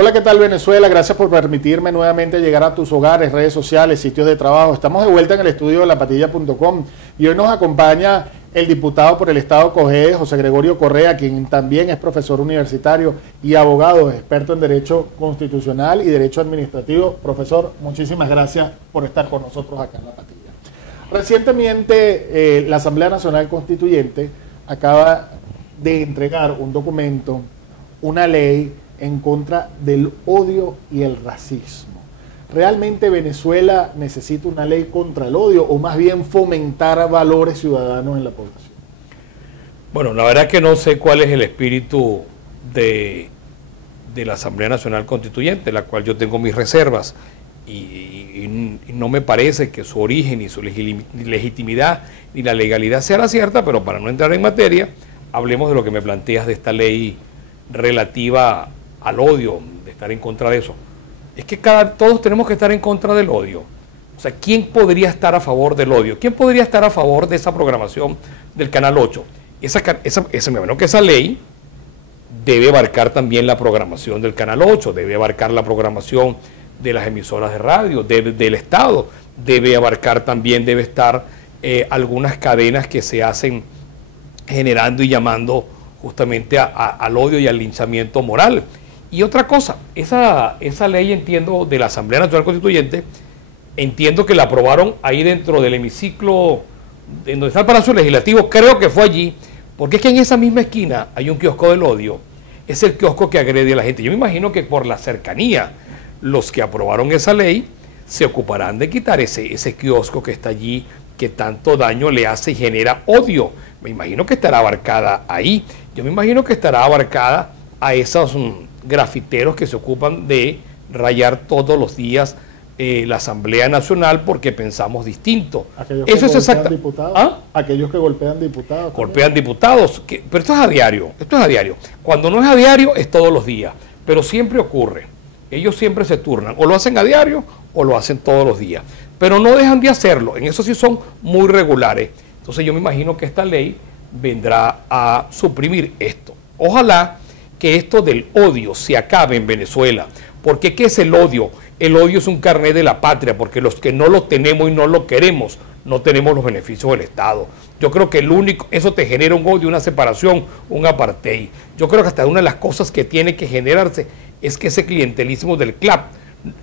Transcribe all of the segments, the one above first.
Hola, ¿qué tal Venezuela? Gracias por permitirme nuevamente llegar a tus hogares, redes sociales, sitios de trabajo. Estamos de vuelta en el estudio de lapatilla.com y hoy nos acompaña el diputado por el Estado Cojedes, José Gregorio Correa, quien también es profesor universitario y abogado, experto en Derecho Constitucional y Derecho Administrativo. Profesor, muchísimas gracias por estar con nosotros acá en La Patilla. Recientemente, la Asamblea Nacional Constituyente acaba de entregar un documento, una ley en contra del odio y el racismo. ¿Realmente Venezuela necesita una ley contra el odio o más bien fomentar valores ciudadanos en la población? Bueno, la verdad que no sé cuál es el espíritu de la Asamblea Nacional Constituyente, la cual yo tengo mis reservas y no me parece que su origen y su legitimidad ni la legalidad sea la cierta, pero para no entrar en materia, hablemos de lo que me planteas de esta ley relativa al odio, de estar en contra de eso. Es que todos tenemos que estar en contra del odio. O sea, ¿quién podría estar a favor del odio? ¿Quién podría estar a favor de esa programación del Canal 8? Me imagino que esa ley debe abarcar también la programación del Canal 8, debe abarcar la programación de las emisoras de radio, del Estado, debe abarcar también, debe estar algunas cadenas que se hacen generando y llamando justamente al odio y al linchamiento moral. Y otra cosa, esa ley, entiendo, de la Asamblea Nacional Constituyente, entiendo que la aprobaron ahí dentro del hemiciclo, en donde está el Palacio Legislativo, creo que fue allí, porque es que en esa misma esquina hay un kiosco del odio, es el kiosco que agrede a la gente. Yo me imagino que por la cercanía, los que aprobaron esa ley se ocuparán de quitar ese kiosco que está allí, que tanto daño le hace y genera odio. Me imagino que estará abarcada ahí. Yo me imagino que estará abarcada a esos grafiteros que se ocupan de rayar todos los días la Asamblea Nacional porque pensamos distinto. Eso es exacto. ¿Ah? Aquellos que golpean diputados. Golpean diputados. Pero esto es a diario. Esto es a diario. Cuando no es a diario, es todos los días. Pero siempre ocurre. Ellos siempre se turnan. O lo hacen a diario o lo hacen todos los días. Pero no dejan de hacerlo. En eso sí son muy regulares. Entonces yo me imagino que esta ley vendrá a suprimir esto. Ojalá que esto del odio se acabe en Venezuela. Porque ¿qué es el odio? El odio es un carnet de la patria, porque los que no lo tenemos y no lo queremos, no tenemos los beneficios del Estado. Yo creo que eso te genera un odio, una separación, un apartheid. Yo creo que hasta una de las cosas que tiene que generarse es que ese clientelismo del CLAP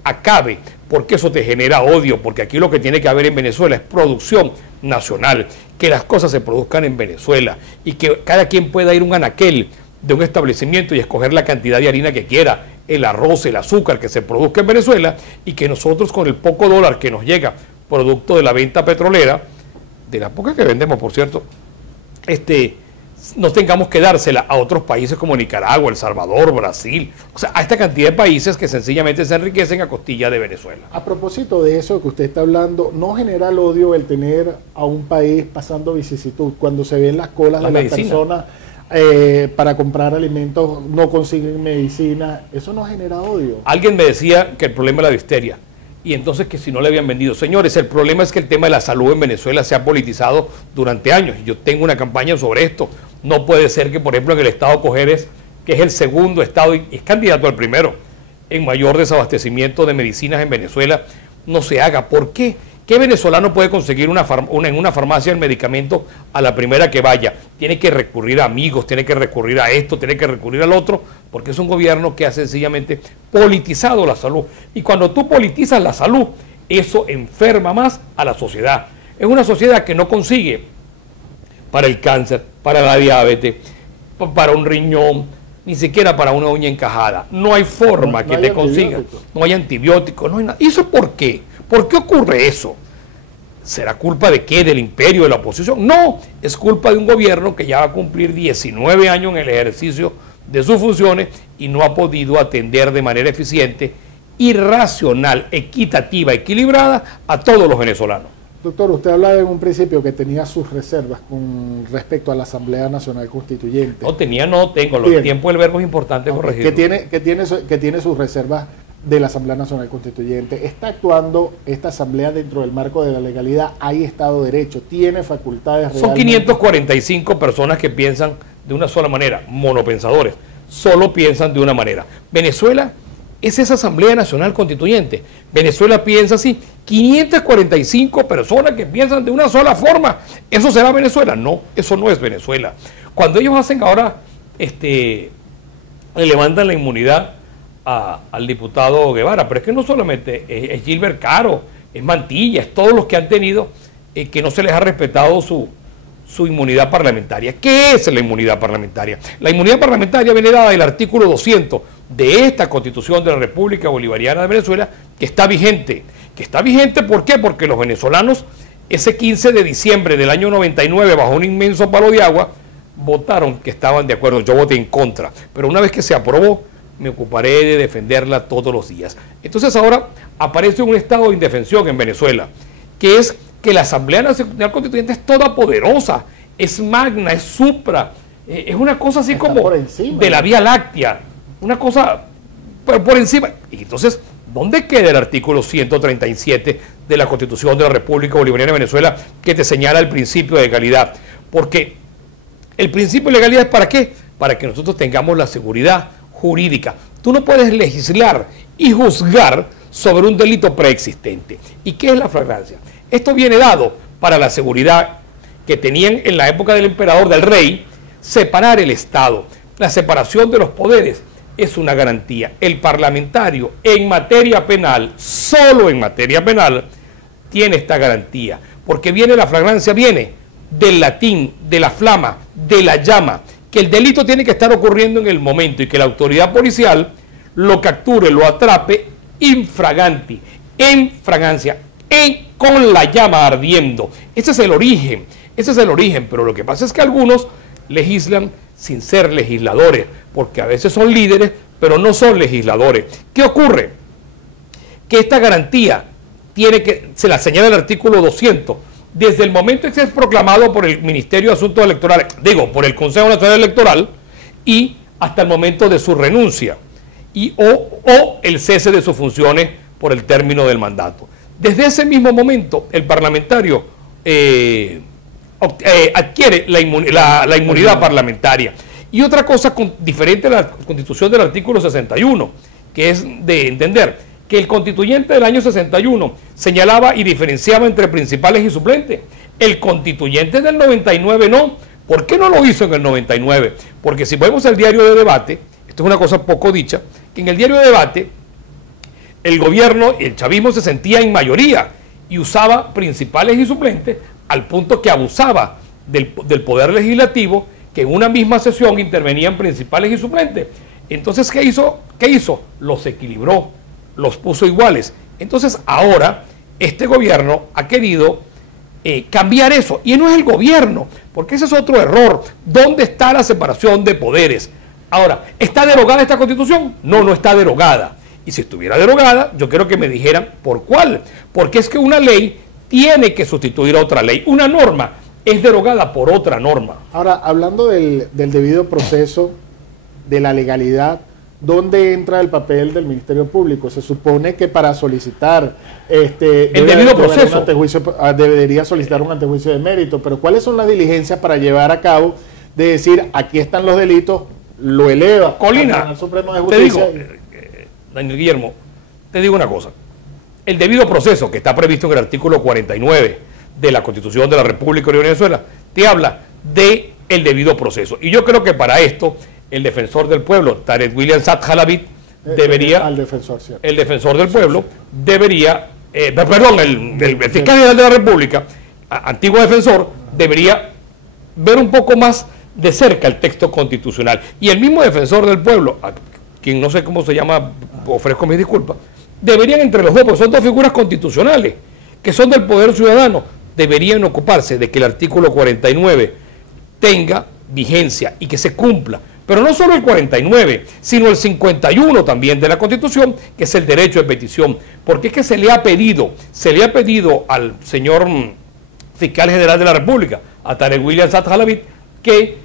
acabe, porque eso te genera odio, porque aquí lo que tiene que haber en Venezuela es producción nacional, que las cosas se produzcan en Venezuela y que cada quien pueda ir a un anaquel de un establecimiento y escoger la cantidad de harina que quiera, el arroz, el azúcar que se produzca en Venezuela, y que nosotros con el poco dólar que nos llega producto de la venta petrolera, de la poca que vendemos por cierto, no tengamos que dársela a otros países como Nicaragua, El Salvador, Brasil, o sea, a esta cantidad de países que sencillamente se enriquecen a costilla de Venezuela. A propósito de eso que usted está hablando, ¿no genera el odio el tener a un país pasando vicisitud? Cuando se ven las colas de las personas para comprar alimentos, no consiguen medicina, ¿eso no genera odio? Alguien me decía que el problema es la difteria, y entonces que si no le habían vendido. Señores, el problema es que el tema de la salud en Venezuela se ha politizado durante años, y yo tengo una campaña sobre esto. No puede ser que, por ejemplo, en el estado Cojedes, que es el segundo estado y es candidato al primero en mayor desabastecimiento de medicinas en Venezuela, no se haga. ¿Por qué? ¿Qué venezolano puede conseguir en una farmacia el medicamento a la primera que vaya? Tiene que recurrir a amigos, tiene que recurrir a esto, tiene que recurrir al otro, porque es un gobierno que ha sencillamente politizado la salud. Y cuando tú politizas la salud, eso enferma más a la sociedad. Es una sociedad que no consigue para el cáncer, para la diabetes, para un riñón, ni siquiera para una uña encajada. No hay forma que te consiga. No hay antibióticos, no hay nada. ¿Y eso por qué? ¿Por qué ocurre eso? ¿Será culpa de qué? ¿Del imperio, de la oposición? No, es culpa de un gobierno que ya va a cumplir 19 años en el ejercicio de sus funciones y no ha podido atender de manera eficiente y racional, equitativa, equilibrada a todos los venezolanos. Doctor, usted hablaba en un principio que tenía sus reservas con respecto a la Asamblea Nacional Constituyente. No tenía, no tengo. El tiempo del verbo es importante corregirlo. Que tiene sus reservas de la Asamblea Nacional Constituyente. ¿Está actuando esta Asamblea dentro del marco de la legalidad? ¿Hay Estado de Derecho? ¿Tiene facultades reales? Son 545 personas que piensan de una sola manera, monopensadores. Solo piensan de una manera. Venezuela es esa Asamblea Nacional Constituyente. Venezuela piensa así, 545 personas que piensan de una sola forma. ¿Eso será Venezuela? No, eso no es Venezuela. Cuando ellos hacen ahora, le levantan la inmunidad al diputado Guevara, pero es que no solamente es Gilbert Caro, es Mantilla, es todos los que han tenido que no se les ha respetado su inmunidad parlamentaria. ¿Qué es la inmunidad parlamentaria? La inmunidad parlamentaria viene dada del artículo 200 de esta Constitución de la República Bolivariana de Venezuela, que está vigente. Que está vigente, ¿por qué? Porque los venezolanos, ese 15 de diciembre del año 99, bajo un inmenso palo de agua, votaron que estaban de acuerdo. Yo voté en contra, pero una vez que se aprobó, me ocuparé de defenderla todos los días. Entonces ahora aparece un estado de indefensión en Venezuela, que es que la Asamblea Nacional Constituyente es toda poderosa, es magna, es supra, es una cosa así está como de la Vía Láctea, una cosa por encima. Y entonces, ¿dónde queda el artículo 137 de la Constitución de la República Bolivariana de Venezuela que te señala el principio de legalidad? Porque el principio de legalidad es ¿para qué? Para que nosotros tengamos la seguridad jurídica. Tú no puedes legislar y juzgar sobre un delito preexistente. ¿Y qué es la flagrancia? Esto viene dado para la seguridad que tenían en la época del emperador, del rey, separar el Estado. La separación de los poderes es una garantía. El parlamentario en materia penal, solo en materia penal, tiene esta garantía. Porque viene la flagrancia, viene del latín, de la flama, de la llama, que el delito tiene que estar ocurriendo en el momento y que la autoridad policial lo capture, lo atrape infraganti, en fragancia, con la llama ardiendo. Ese es el origen, pero lo que pasa es que algunos legislan sin ser legisladores, porque a veces son líderes, pero no son legisladores. ¿Qué ocurre? Que esta garantía se la señala el artículo 200, desde el momento en que es proclamado por el Ministerio de Asuntos Electorales, por el Consejo Nacional Electoral, y hasta el momento de su renuncia, o el cese de sus funciones por el término del mandato. Desde ese mismo momento, el parlamentario adquiere la inmunidad parlamentaria. Y otra cosa diferente a la Constitución del artículo 61, que es de entender que el constituyente del año 61 señalaba y diferenciaba entre principales y suplentes. El constituyente del 99 no. ¿Por qué no lo hizo en el 99? Porque si vemos el diario de debate, esto es una cosa poco dicha, que en el diario de debate el gobierno, el chavismo se sentía en mayoría y usaba principales y suplentes al punto que abusaba del poder legislativo, que en una misma sesión intervenían principales y suplentes. Entonces, ¿qué hizo? Los equilibró, los puso iguales. Entonces, ahora este gobierno ha querido cambiar eso. Y no es el gobierno, porque ese es otro error. ¿Dónde está la separación de poderes? Ahora, ¿está derogada esta Constitución? No, no está derogada. Y si estuviera derogada, yo quiero que me dijeran por cuál. Porque es que una ley tiene que sustituir a otra ley. Una norma es derogada por otra norma. Ahora, hablando del debido proceso, de la legalidad, ¿dónde entra el papel del Ministerio Público? Se supone que para solicitar el debido proceso debería solicitar un antejuicio de mérito, pero ¿cuáles son las diligencias para llevar a cabo de decir, aquí están los delitos, lo eleva Colina, al Supremo de Justicia? Te digo, Daniel Guillermo, te digo una cosa. El debido proceso, que está previsto en el artículo 49 de la Constitución de la República de Venezuela, te habla de el debido proceso. Y yo creo que para esto, el defensor del pueblo, Tarek William Saad Jalabi, debería... Al defensor, ¿cierto? El defensor del pueblo debería... perdón, el fiscal general de la República, antiguo defensor, debería ver un poco más de cerca el texto constitucional. Y el mismo defensor del pueblo, a quien no sé cómo se llama, ofrezco mis disculpas, deberían entre los dos, porque son dos figuras constitucionales, que son del poder ciudadano, deberían ocuparse de que el artículo 49 tenga vigencia y que se cumpla. Pero no solo el 49, sino el 51 también de la Constitución, que es el derecho de petición. Porque es que se le ha pedido al señor fiscal general de la República, a Tarek William Saad Jalabi, que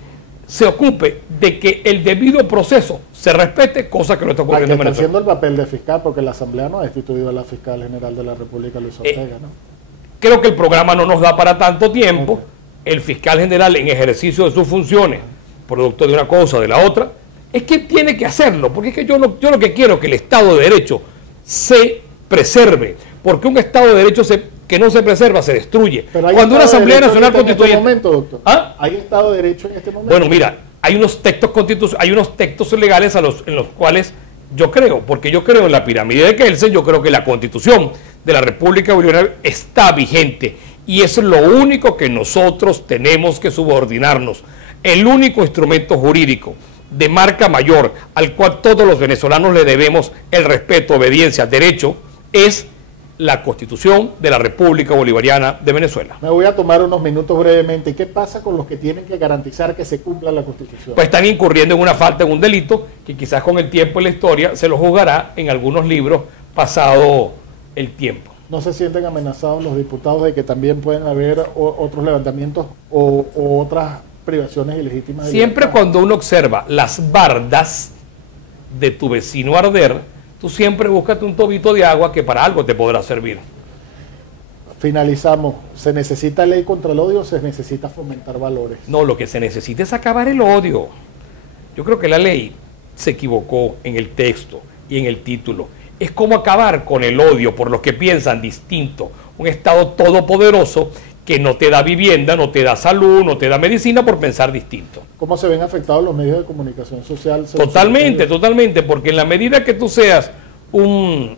se ocupe de que el debido proceso se respete, cosa que no está ocurriendo en Venezuela. Está haciendo el papel de fiscal, porque la Asamblea no ha destituido a la fiscal general de la República, Luis Ortega, ¿no? Creo que el programa no nos da para tanto tiempo. Okay. El fiscal general, en ejercicio de sus funciones, producto de una cosa o de la otra, es que tiene que hacerlo, porque es que yo lo que quiero es que el Estado de Derecho se preserve, porque un Estado de Derecho que no se preserva se destruye. Cuando una Asamblea Nacional Constituyente... ¿En este momento, doctor? ¿Ah? ¿Hay Estado de Derecho en este momento? Bueno, mira, hay unos textos legales en los cuales yo creo, porque yo creo en la pirámide de Kelsen, yo creo que la Constitución de la República Bolivariana está vigente y es lo único que nosotros tenemos que subordinarnos. El único instrumento jurídico de marca mayor al cual todos los venezolanos le debemos el respeto, obediencia, derecho, es la Constitución de la República Bolivariana de Venezuela. Me voy a tomar unos minutos brevemente. ¿Qué pasa con los que tienen que garantizar que se cumpla la Constitución? Pues están incurriendo en una falta, en un delito, que quizás con el tiempo y la historia se lo juzgará en algunos libros pasado el tiempo. ¿No se sienten amenazados los diputados de que también pueden haber otros levantamientos o otras privaciones ilegítimas? Siempre cuando uno observa las bardas de tu vecino arder, tú siempre búscate un tobito de agua que para algo te podrá servir. Finalizamos. ¿Se necesita ley contra el odio o se necesita fomentar valores? No, lo que se necesita es acabar el odio. Yo creo que la ley se equivocó en el texto y en el título. Es como acabar con el odio por los que piensan distinto. Un Estado todopoderoso que no te da vivienda, no te da salud, no te da medicina por pensar distinto. ¿Cómo se ven afectados los medios de comunicación social? Totalmente, porque en la medida que tú seas un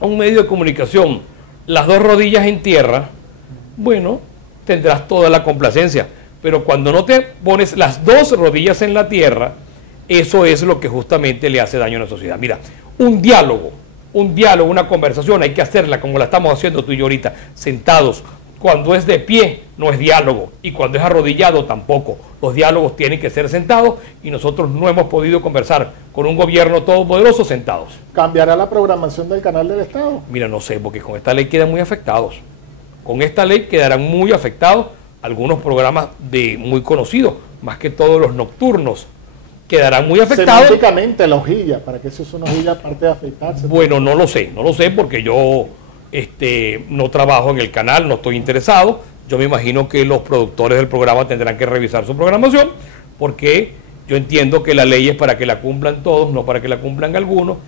medio de comunicación, las dos rodillas en tierra, bueno, tendrás toda la complacencia. Pero cuando no te pones las dos rodillas en la tierra, eso es lo que justamente le hace daño a la sociedad. Mira, un diálogo, una conversación, hay que hacerla como la estamos haciendo tú y yo ahorita, sentados. Cuando es de pie, no es diálogo, y cuando es arrodillado, tampoco. Los diálogos tienen que ser sentados, y nosotros no hemos podido conversar con un gobierno todopoderoso sentados. ¿Cambiará la programación del canal del Estado? Mira, no sé, porque con esta ley quedan muy afectados. Con esta ley quedarán muy afectados algunos programas muy conocidos, más que todos los nocturnos. Quedarán muy afectados. Semánticamente la hojilla, ¿para qué se usa una hojilla aparte de afectarse? Bueno, no lo sé porque yo... no trabajo en el canal, no estoy interesado. Yo me imagino que los productores del programa tendrán que revisar su programación, porque yo entiendo que la ley es para que la cumplan todos, no para que la cumplan algunos,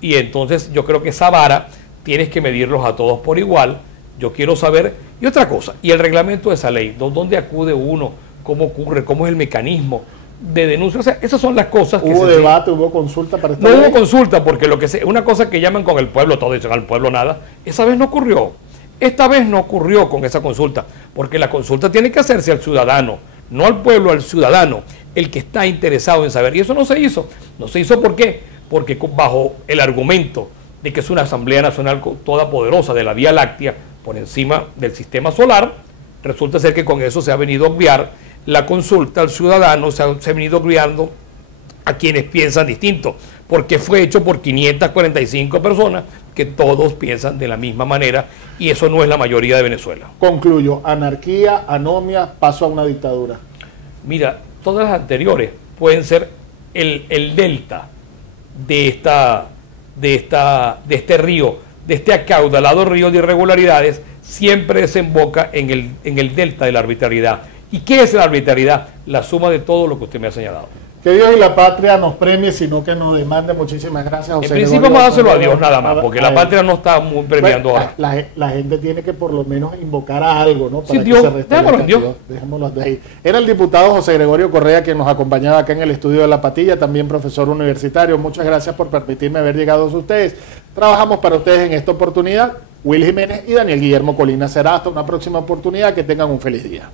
y entonces yo creo que esa vara tienes que medirlos a todos por igual. Yo quiero saber, y otra cosa, y el reglamento de esa ley, ¿dónde acude uno? ¿Cómo ocurre? ¿Cómo es el mecanismo de denuncia? O sea, esas son las cosas que... ¿Hubo debate, hubo consulta para esta ley? No hubo consulta, porque una cosa que llaman con el pueblo, todos dicen al pueblo nada, esa vez no ocurrió. Esta vez no ocurrió con esa consulta, porque la consulta tiene que hacerse al ciudadano, no al pueblo, al ciudadano, el que está interesado en saber. Y eso no se hizo. No se hizo, ¿por qué? Porque bajo el argumento de que es una Asamblea Nacional toda poderosa de la Vía Láctea, por encima del sistema solar, resulta ser que con eso se ha venido a obviar la consulta al ciudadano, se ha venido obviando a quienes piensan distinto, porque fue hecho por 545 personas que todos piensan de la misma manera, y eso no es la mayoría de Venezuela. Concluyo, anarquía, anomia, paso a una dictadura. Mira, todas las anteriores pueden ser el delta de este río, de este acaudalado río de irregularidades, siempre desemboca en el delta de la arbitrariedad. ¿Y qué es la arbitrariedad? La suma de todo lo que usted me ha señalado. Que Dios y la patria nos premie, sino que nos demande. Muchísimas gracias, José. En principio vamos a dárselo a Dios nada más, porque la patria no está muy premiando ahora. La gente tiene que por lo menos invocar a algo, ¿no? Para que se restablezca. Dejémoslo de ahí. Era el diputado José Gregorio Correa quien nos acompañaba acá en el estudio de La Patilla, también profesor universitario. Muchas gracias por permitirme haber llegado a ustedes. Trabajamos para ustedes en esta oportunidad, Will Jiménez y Daniel Guillermo Colina. Será hasta una próxima oportunidad. Que tengan un feliz día.